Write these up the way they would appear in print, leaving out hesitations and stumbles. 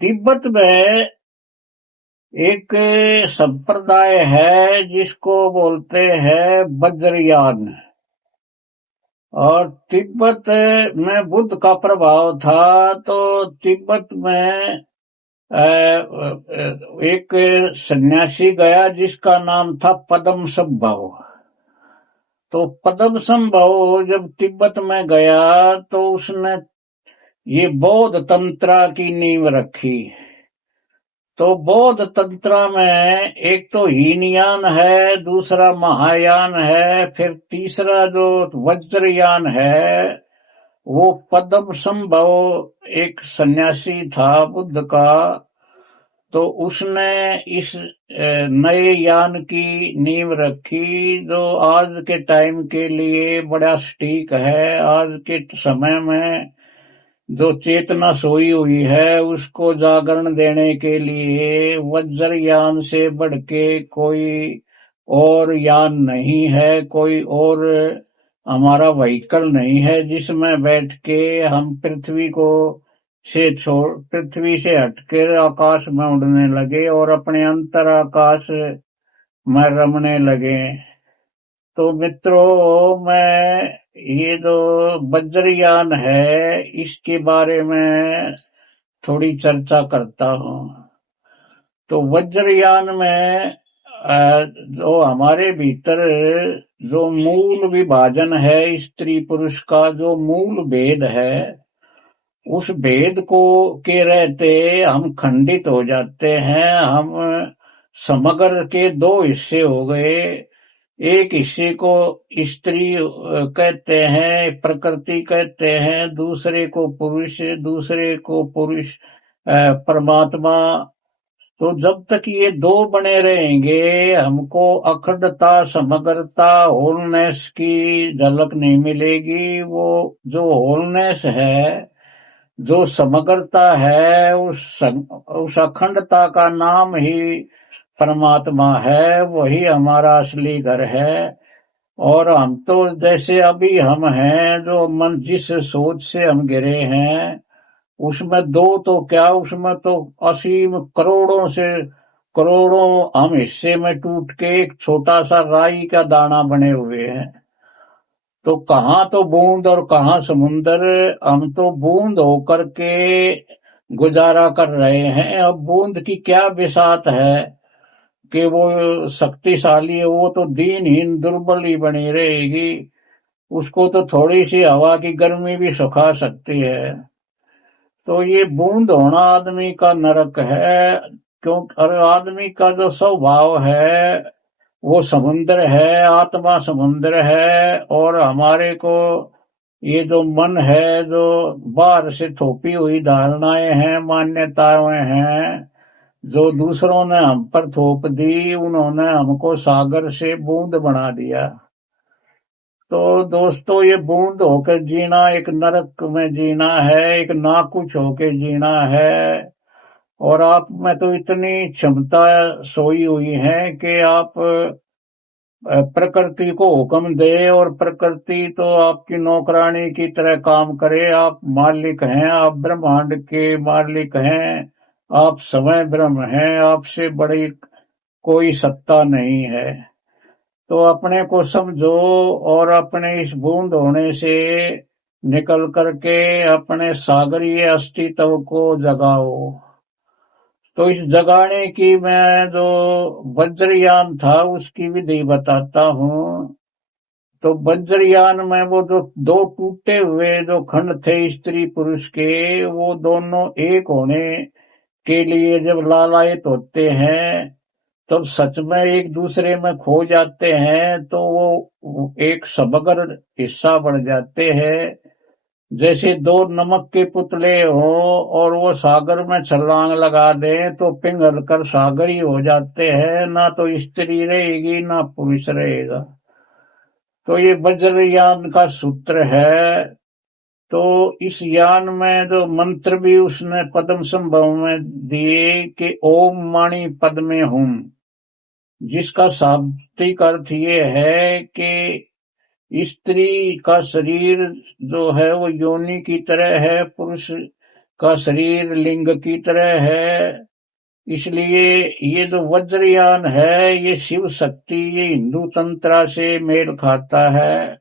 तिब्बत में एक संप्रदाय है जिसको बोलते हैं वज्रयान। और तिब्बत में बुद्ध का प्रभाव था, तो तिब्बत में एक सन्यासी गया जिसका नाम था पद्मसंभव। तो पद्मसंभव जब तिब्बत में गया तो उसने ये बौद्ध तंत्र की नींव रखी। तो बौद्ध तंत्र में एक तो हीनयान है, दूसरा महायान है, फिर तीसरा जो वज्रयान है वो पद्मसंभव एक सन्यासी था बुद्ध का। तो उसने इस नए यान की नींव रखी जो आज के टाइम के लिए बड़ा सटीक है। आज के समय में जो चेतना सोई हुई है उसको जागरण देने के लिए वज्रयान से बढ़ के कोई और यान नहीं है, कोई और हमारा व्हीकल नहीं है जिसमें बैठ के हम पृथ्वी से हटकर आकाश में उड़ने लगे और अपने अंतर आकाश में रमने लगे। तो मित्रों, मैं ये जो वज्रयान है इसके बारे में थोड़ी चर्चा करता हूँ। तो वज्रयान में जो हमारे भीतर जो मूल विभाजन है स्त्री पुरुष का, जो मूल भेद है, उस भेद को के रहते हम खंडित हो जाते हैं। हम समग्र के दो हिस्से हो गए। एक हिस्से को स्त्री कहते हैं, प्रकृति कहते हैं, दूसरे को पुरुष परमात्मा। तो जब तक ये दो बने रहेंगे हमको अखंडता, समग्रता, होलनेस की झलक नहीं मिलेगी। वो जो होलनेस है, जो समग्रता है, उस अखंडता का नाम ही परमात्मा है, वही हमारा असली घर है। और हम तो जैसे अभी हम हैं, जो मन जिस सोच से हम गिरे हैं उसमें दो तो क्या, उसमें तो असीम करोड़ों हम हिस्से में टूट के एक छोटा सा राई का दाना बने हुए हैं। तो कहाँ तो बूंद और कहाँ समुंदर। हम तो बूंद होकर के गुजारा कर रहे हैं। अब बूंद की क्या बिसात है कि वो शक्तिशाली है, वो तो दीनहीन दुर्बल ही बनी रहेगी। उसको तो थोड़ी सी हवा की गर्मी भी सुखा सकती है। तो ये बूंद होना आदमी का नरक है, क्योंकि आदमी का जो स्वभाव है वो समुद्र है, आत्मा समुद्र है। और हमारे को ये जो मन है, जो बाहर से थोपी हुई धारणाएं हैं, मान्यताएं हैं, जो दूसरों ने हम पर थोप दी, उन्होंने हमको सागर से बूंद बना दिया। तो दोस्तों, ये बूंद होकर जीना एक नरक में जीना है, एक नाकुछ होकर जीना है। और आप में तो इतनी क्षमता सोई हुई है कि आप प्रकृति को हुक्म दे और प्रकृति तो आपकी नौकरानी की तरह काम करे। आप मालिक हैं, आप ब्रह्मांड के मालिक हैं, आप समय ब्रह्म हैं, आपसे बड़ी कोई सत्ता नहीं है। तो अपने को समझो और अपने इस बूंद होने से निकल करके अपने सागरीय अस्तित्व को जगाओ। तो इस जगाने की मैं जो वज्रयान था उसकी विधि बताता हूँ। तो वज्रयान में वो जो दो टूटे हुए जो खंड थे स्त्री पुरुष के, वो दोनों एक होने के लिए जब लालायित होते हैं तब सच में एक दूसरे में खो जाते हैं। तो वो एक समग्र हिस्सा बन जाते हैं। जैसे दो नमक के पुतले हो और वो सागर में छलांग लगा दें तो पिघल कर सागर ही हो जाते हैं, ना तो स्त्री रहेगी ना पुरुष रहेगा। तो ये वज्रयान का सूत्र है। तो इस यान में जो मंत्र भी उसने पद्म संभव में दिए कि ओम माणी पद में हूं, जिसका शाब्दिक अर्थ ये है कि स्त्री का शरीर जो है वो योनि की तरह है, पुरुष का शरीर लिंग की तरह है। इसलिए ये जो वज्रयान है ये शिव शक्ति, ये हिंदू तंत्रा से मेल खाता है।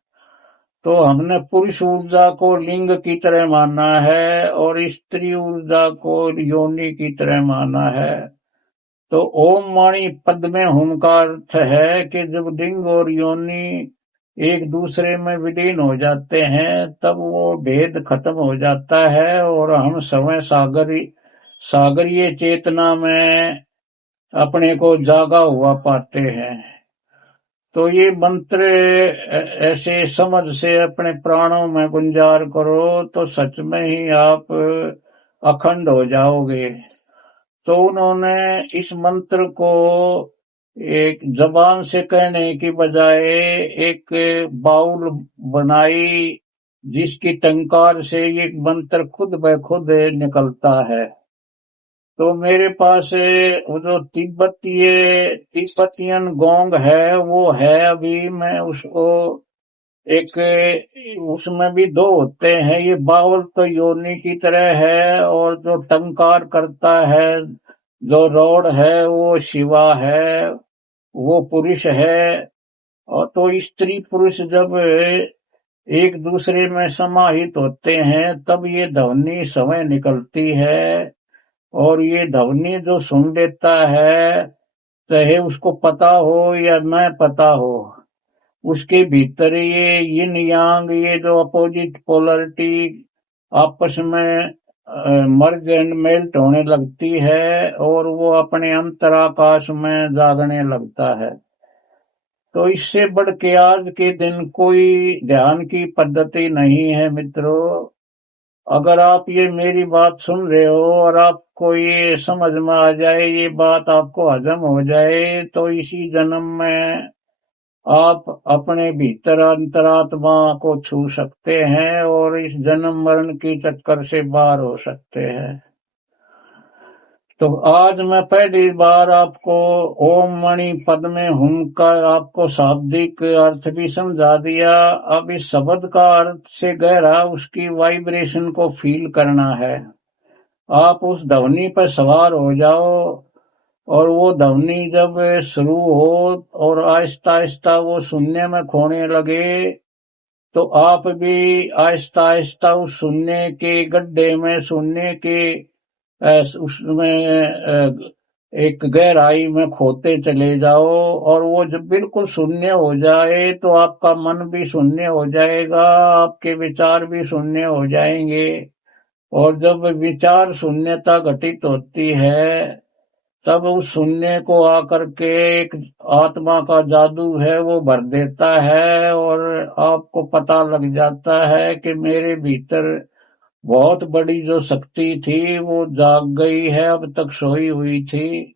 तो हमने पुरुष ऊर्जा को लिंग की तरह माना है और स्त्री ऊर्जा को योनि की तरह माना है। तो ओम वाणी पद में हुम का अर्थ है कि जब लिंग और योनि एक दूसरे में विलीन हो जाते हैं तब वो भेद खत्म हो जाता है और हम समय सागरीय चेतना में अपने को जागा हुआ पाते हैं। तो ये मंत्र ऐसे समझ से अपने प्राणों में गुंजार करो तो सच में ही आप अखंड हो जाओगे। तो उन्होंने इस मंत्र को एक जबान से कहने की बजाय एक बाउल बनाई जिसकी टंकार से ये मंत्र खुद ब खुद निकलता है। तो मेरे पास वो जो तिब्बतियन गोंग है वो है, अभी मैं उसको एक, उसमें भी दो होते हैं। ये बावल तो योनि की तरह है और जो टंकार करता है जो रॉड है वो शिवा है, वो पुरुष है। और तो स्त्री पुरुष जब एक दूसरे में समाहित होते हैं तब ये ध्वनि समय निकलती है। और ये ध्वनि जो सुन लेता है, चाहे उसको पता हो या न पता हो, उसके भीतर ये यिन यांग, ये जो अपोजिट पोलरिटी आपस में मर्ज एंड मेल्ट होने लगती है और वो अपने अंतराकाश में जागने लगता है। तो इससे बढ़ के आज के दिन कोई ध्यान की पद्धति नहीं है मित्रों। अगर आप ये मेरी बात सुन रहे हो और आपको ये समझ में आ जाए, ये बात आपको हजम हो जाए, तो इसी जन्म में आप अपने भीतर अंतरात्मा को छू सकते हैं और इस जन्म मरण की चक्कर से बाहर हो सकते हैं। तो आज मैं पहली बार आपको ओम मणि पद में हुम का आपको शाब्दिक अर्थ भी समझा दिया। अब इस शब्द का अर्थ से गहरा उसकी वाइब्रेशन को फील करना है। आप उस ध्वनि पर सवार हो जाओ और वो ध्वनि जब शुरू हो और आहिस्ता आहिस्ता वो शून्य में खोने लगे तो आप भी आहिस्ता आहिस्ता उस शून्य के गड्ढे में, शून्य के उसमें एक गहराई में खोते चले जाओ। और वो जब बिल्कुल शून्य हो जाए तो आपका मन भी शून्य हो जाएगा, आपके विचार भी शून्य हो जाएंगे। और जब विचार शून्यता घटित होती है तब उस शून्य को आकर के एक आत्मा का जादू है वो भर देता है और आपको पता लग जाता है कि मेरे भीतर बहुत बड़ी जो शक्ति थी वो जाग गई है, अब तक सोई हुई थी।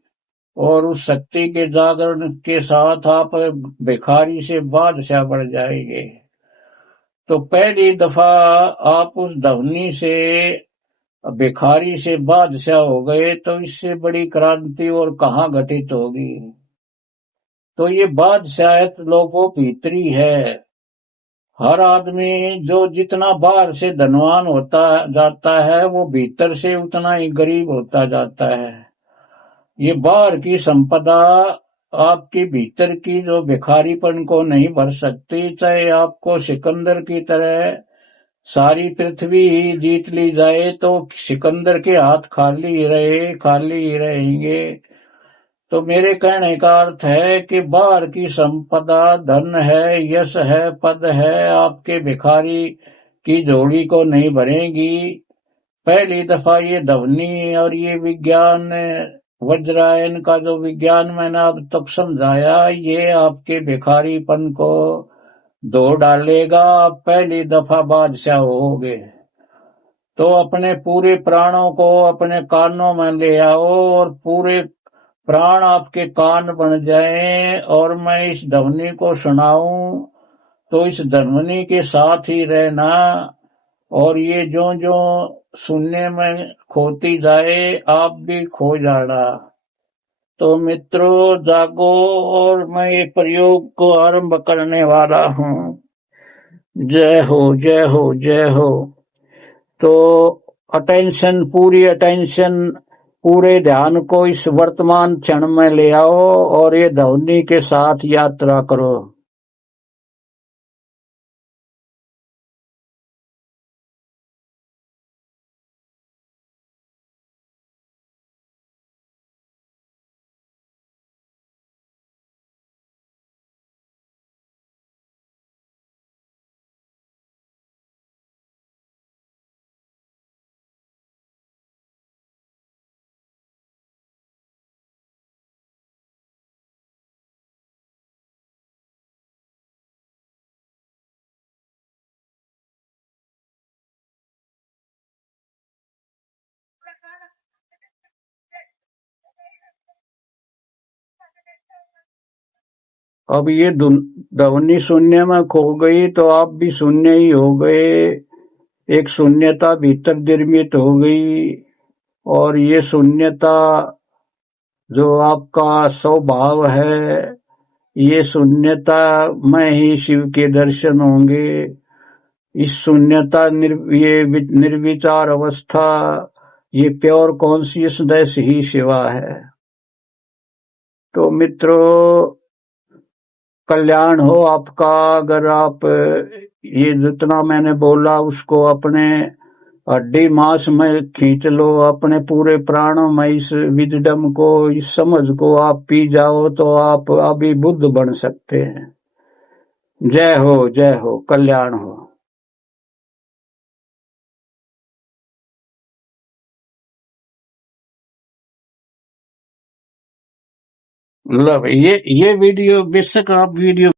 और उस शक्ति के जागरण के साथ आप भिखारी से बादशाह बढ़ जाएंगे। तो पहली दफा आप उस ध्वनि से भिखारी से बादशाह हो गए तो इससे बड़ी क्रांति और कहाँ घटित होगी। तो ये बादशाहत लोगों भीतरी है। हर आदमी जो जितना बाहर से धनवान होता जाता है वो भीतर से उतना ही गरीब होता जाता है। ये बाहर की संपदा आपके भीतर की जो भिखारीपन को नहीं भर सकती। चाहे आपको सिकंदर की तरह सारी पृथ्वी ही जीत ली जाए तो सिकंदर के हाथ खाली ही रहे, खाली ही रहेंगे। तो मेरे कहने का अर्थ है कि बाहर की संपदा धन है, यश है, पद है, आपके भिखारी की झोली को नहीं भरेंगी। पहली दफा ये ध्वनि और ये विज्ञान, वज्रायन का जो विज्ञान मैंने अब तक समझाया, ये आपके भिखारीपन को धो डालेगा। आप पहली दफा बादशाह होगे। तो अपने पूरे प्राणों को अपने कानों में ले आओ और पूरे प्राण आपके कान बन जाएं और मैं इस ध्वनि को सुनाऊं तो इस ध्वनि के साथ ही रहना। और ये जो जो सुनने में खोती जाए आप भी खो जाना। तो मित्रों जागो और मैं ये प्रयोग को आरंभ करने वाला हूँ। जय हो, जय हो, जय हो। तो अटेंशन, पूरी अटेंशन, पूरे ध्यान को इस वर्तमान क्षण में ले आओ और ये ध्वनि के साथ यात्रा करो। अब ये ध्वनि शून्य में खो गई तो आप भी शून्य ही हो गए। एक शून्यता भीतर निर्मित हो गई और ये शून्यता जो आपका स्वभाव है, ये शून्यता में ही शिव के दर्शन होंगे। इस शून्यता ये निर्विचार अवस्था, ये प्योर कॉन्शियसनेस ही शिवा है। तो मित्रों, कल्याण हो आपका अगर आप ये जितना मैंने बोला उसको अपने हड्डी मांस में खींच लो, अपने पूरे प्राणों में इस विजडम को, इस समझ को आप पी जाओ तो आप अभी बुद्ध बन सकते हैं। जय हो, कल्याण हो। मतलब ये वीडियो बेशक आप वीडियो